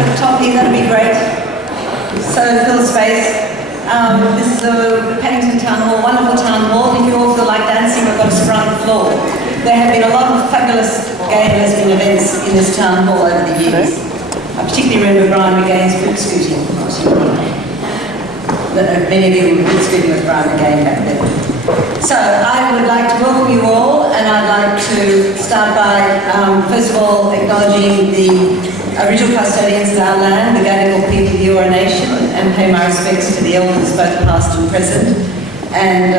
up at the top here, that'd be great. So fill the space. This is the Paddington Town Hall, wonderful town hall. If you all feel like dancing, we've got a sprung floor. There have been a lot of fabulous gay and lesbian events in this town hall over the years. I particularly remember Brian McGain's boot scooting. Many of you were boot scooting with Brian McGain back then. So I would like to welcome you all, and I'd like to start by, first of all, acknowledging the original custodians of our land, the Gadigal people of Eora Nation, and pay my respects to the elders, both past and present, and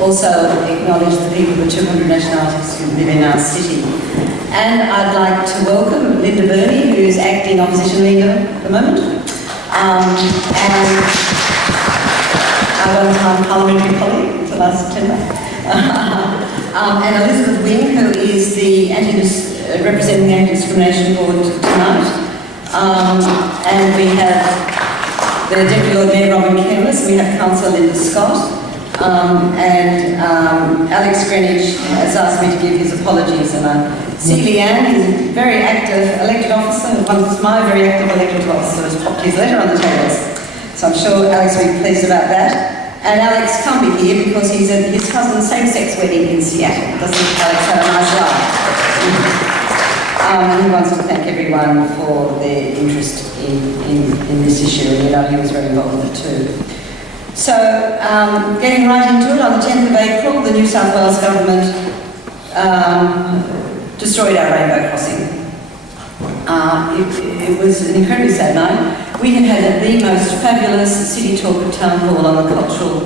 also acknowledge the people of the 200 nationalities who live in our city. And I'd like to welcome Linda Burney, who's acting opposition leader at the moment, and our one-time parliamentary colleague until last September, and Elizabeth Wing, who is the representing the Anti-Discrimination Board tonight. And we have the Deputy Lord Mayor Robin Kemlis, we have Councillor Linda Scott, and Alex Greenwich has asked me to give his apologies. And I see Leanne, who's a very active elected officer, once my very active elected officer, has popped his letter on the tables. So I'm sure Alex will be pleased about that. And Alex can't be here because he's at his cousin's same-sex wedding in Seattle. Doesn't Alex have a nice life? And he wants to thank everyone for their interest in this issue, and you know he was very involved in it too. So, getting right into it, on the 10th of April, the New South Wales government destroyed our rainbow crossing. It was an incredibly sad night. We had had the most fabulous city talk at Town Hall on the cultural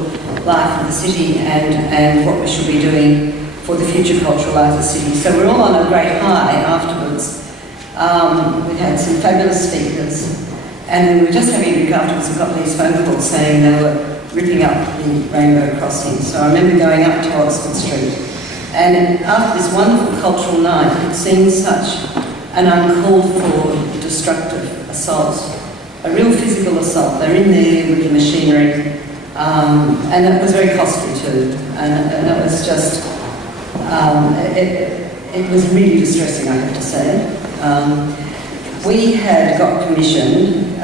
life of the city and what we should be doing for the future cultural life of the city. So we're all on a great high afterwards. We had some fabulous speakers, and we were just having a drink afterwards and got these phone calls saying they were ripping up the rainbow crossing. So I remember going up to Oxford Street, and after this wonderful cultural night, it seemed such an uncalled for destructive assault, a real physical assault. They're in there with the machinery, and it was very costly too, and it was just, it was really distressing, I have to say. We had got permission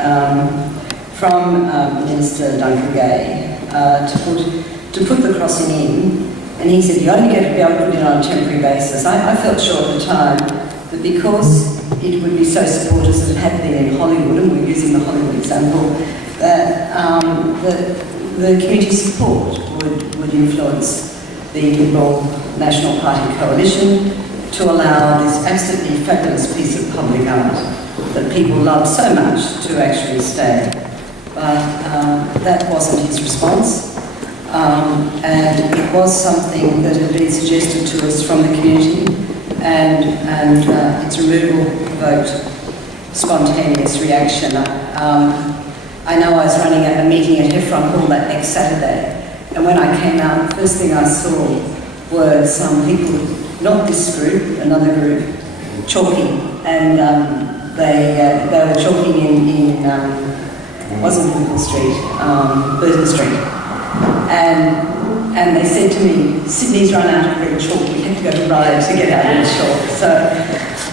from Minister Duncan Gay to put the crossing in, and he said you only get to be able to put it on a temporary basis. I felt sure at the time that because it would be so supportive as it had been in Hollywood, and we're using the Hollywood example, that the community support would influence the Liberal National Party coalition to allow this absolutely fabulous piece of public art that people love so much to actually stay. But that wasn't his response, and it was something that had been suggested to us from the community, and its removal provoked spontaneous reaction. I know I was running a meeting at Heffron Hall that next Saturday, and when I came out, the first thing I saw were some people, not this group, another group, chalking, and they were chalking in wasn't Liverpool Street, Burton Street, and they said to me, Sydney's run out of red chalk, we have to go to Ryde to get our red chalk. So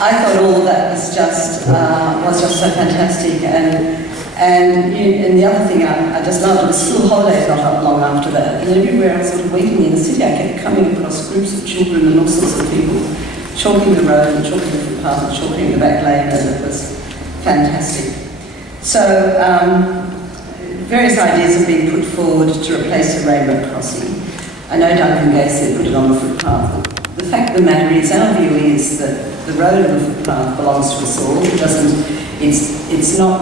I thought all of that was just so fantastic, and the other thing I just loved was school holidays not up long after that, and everywhere I was sort of waiting in the city, I kept coming across groups of children and all sorts of people chalking the road and chalking the footpath and chalking the back lane, and it was fantastic. So various ideas have been put forward to replace the rainbow crossing. I know Duncan Gay said put it on the footpath. The fact of the matter is, our view is that the road and the footpath belongs to us all. It's not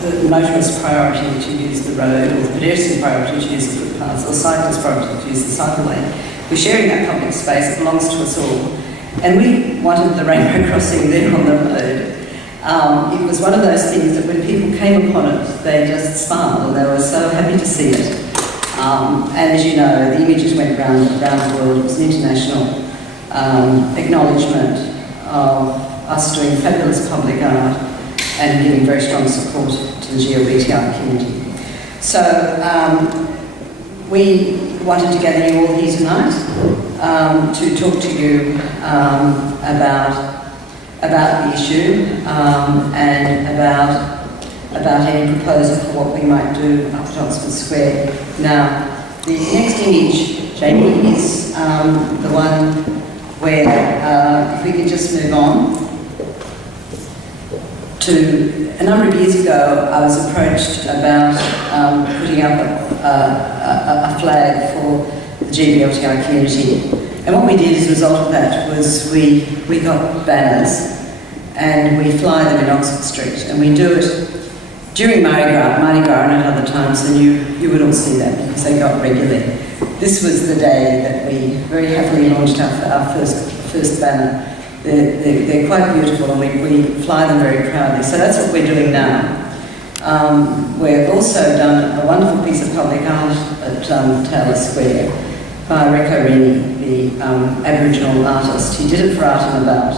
the motorist's priority to use the road, or the pedestrian's priority to use the footpath, or the cyclist's priority to use the cycleway. We're sharing that public space, it belongs to us all. And we wanted the rainbow crossing there on the road. It was one of those things that when people came upon it, they just smiled and they were so happy to see it. And as you know, the images went round the world. It was an international acknowledgement of us doing fabulous public art and giving very strong support to the GLBTI community. So we wanted to gather you all here tonight to talk to you about about the issue and about any proposal for what we might do up at Oxford Square. Now, the next image, Jamie, is the one where, if we could just move on, to a number of years ago, I was approached about putting up a flag for the GBLTI community. And what we did as a result of that was we got banners and we fly them in Oxford Street, and we do it during Mardi Gras and at other times, and you would all see that because they go up regularly. This was the day that we very happily launched our first banner. They're quite beautiful, and we fly them very proudly. So that's what we're doing now. We've also done a wonderful piece of public art at Taylor Square by Rekha Rini, the Aboriginal artist. He did it for Art and About.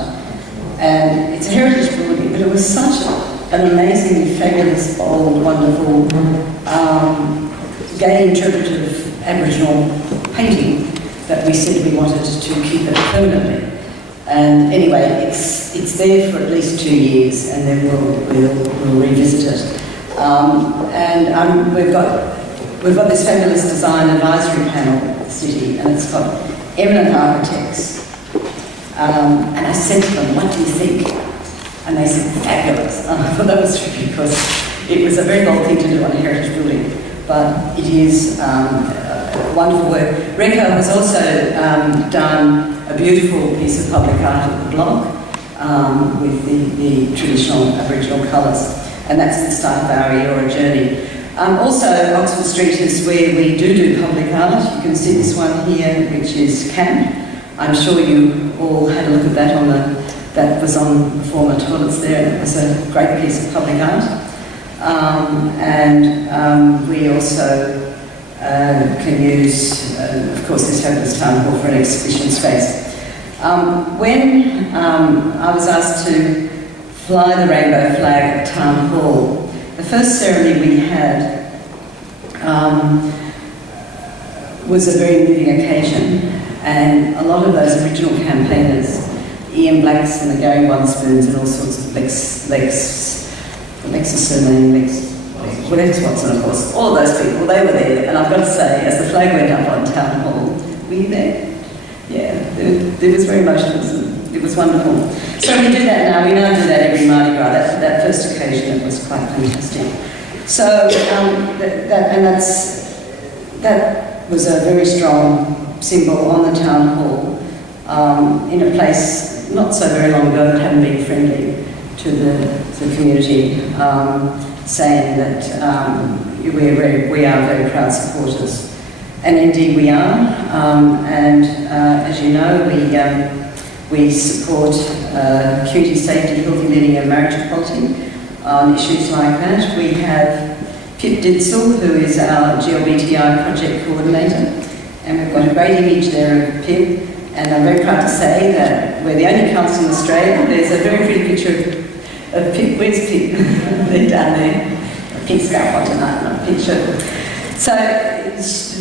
And it's a heritage building, but it was such an amazingly fabulous, bold, wonderful, gay, interpretive Aboriginal painting that we said we wanted to keep it permanently. And anyway, it's there for at least 2 years, and then we'll revisit it. We've got this fabulous design advisory panel at the city, and it's got eminent architects. And I said to them, "What do you think?" And they said, "Fabulous." And I thought that was true because it was a very bold thing to do on a heritage building, but it is wonderful work. Rekha has also done a beautiful piece of public art at the block with the traditional Aboriginal colours, and that's the start of our Eora journey. Also, Oxford Street is where we do public art. You can see this one here, which is Camp. I'm sure you all had a look at that that was on the former toilets there. It was a great piece of public art. We also can use, of course, this fabulous town hall for an exhibition space. When I was asked to fly the rainbow flag at Town Hall, the first ceremony we had was a very moving occasion, and a lot of those original campaigners, Ian Blacks and the Gary Wanspoons and all sorts of Alexis Surname, Lex Watson, of course, all of those people, they were there. And I've got to say, as the flag went up on Town Hall, were you there? Yeah, it was very emotional. It was wonderful. So we do that now. We now do that every Mardi Gras. That first occasion, it was quite fantastic. So that was a very strong symbol on the Town Hall in a place not so very long ago that hadn't been friendly to the community, saying that we are very proud supporters. And indeed we are. As you know, we support community safety, healthy living and marriage equality on issues like that. We have Pip Didsel, who is our GLBTI project coordinator, and we've got a great image there of Pip, and I'm very proud to say that we're the only council in Australia. There's a very pretty picture of Pip. Where's Pip? They're down there. A pink scarf on tonight, not a pink shirt. So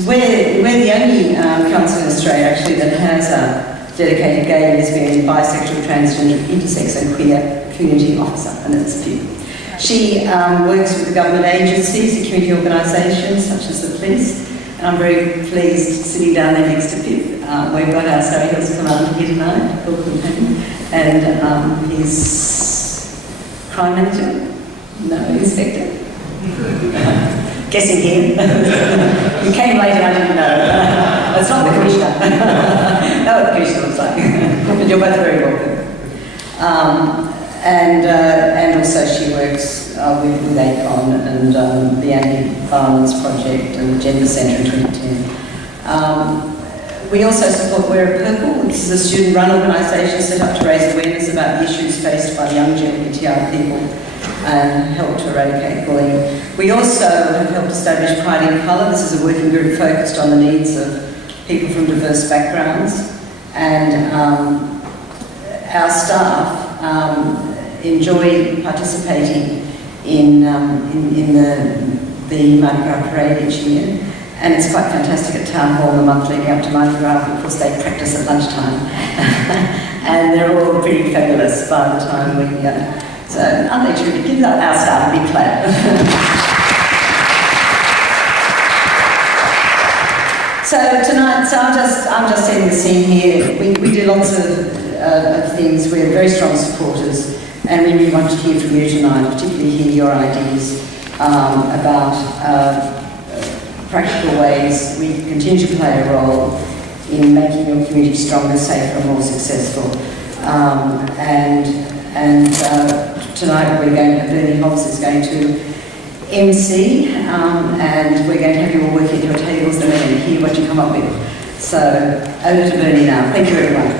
we're the only council in Australia actually that has a dedicated gay, lesbian, bisexual, transgender, intersex and queer community officer, and it's Pip. She works with the government agencies and community organisations such as the police, and I'm very pleased sitting down there next to Pip. We've got our Surrey Hills Commander here tonight, Bill Companion, and his crime manager, no, inspector. Guessing him. You came late and I didn't know. It's not the commissioner. I know what the commissioner looks like. But you're both very welcome. And also she works with ACON and the Anti-Violence Project and the Gender Centre in 2010. We also support Wear a Purple, which is a student-run organisation set up to raise awareness about the issues faced by young LGBTI people and help to eradicate bullying. We also have helped establish Pride in Colour. This is a working group focused on the needs of people from diverse backgrounds, and our staff enjoy participating in the Mardi Gras parade each year, and it's quite fantastic at Town Hall the month leading up to Mardi Gras. Of course, they practice at lunchtime. and they're all pretty fabulous by the time we... so aren't they terrific? Give our staff a big clap. So tonight, I'm just setting the scene here. We do lots of things. We're very strong supporters, and we really want to hear from you tonight, particularly hear your ideas about practical ways we can continue to play a role in making your community stronger, safer, and more successful. Tonight Bernie Hobbs is going to MC, and we're going to have you all work at your tables and we're going to hear what you come up with. So over to Bernie now. Thank you, everyone.